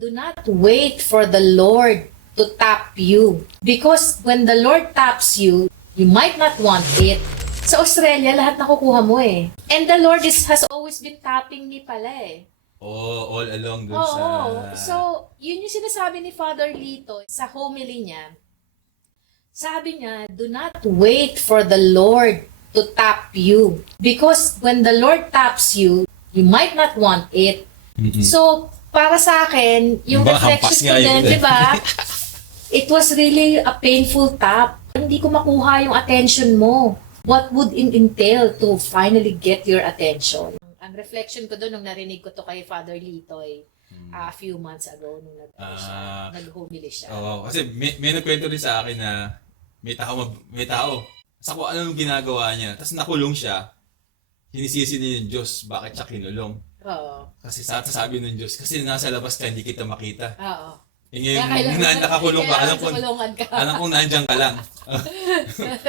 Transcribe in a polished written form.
do not wait for the Lord to tap you. Because when the Lord taps you, you might not want it. Sa Australia, lahat nakukuha mo eh. And the Lord has always been tapping me pala eh. Oh, all along dun Oo. sa... So, yun yung sinasabi ni Father Lito sa homily niya. Sabi niya, do not wait for the Lord to tap you. Because when the Lord taps you, you might not want it. Mm-mm. So, para sa akin, yung Diba, hampas reflection nga ko yun din, eh. di ba? It was really a painful tap. Hindi ko makuha yung attention mo. What would it entail to finally get your attention? Ang reflection ko doon nung narinig ko to kay Father Litoy a few months ago nung nag-homily siya. Oo, kasi may nagkwento rin sa akin na may tao. Sa kung ano yung ginagawa niya. Tapos nakulong siya. Hinisisi niya yung Diyos. Bakit siya kinulong? Oo. Kasi sabi ng Diyos, kasi nasa labas ka, hindi kita makita. Oo. Ngayon, nakakulong ka, kailangan sa kulungan ka. alam kong nandiyan ka lang.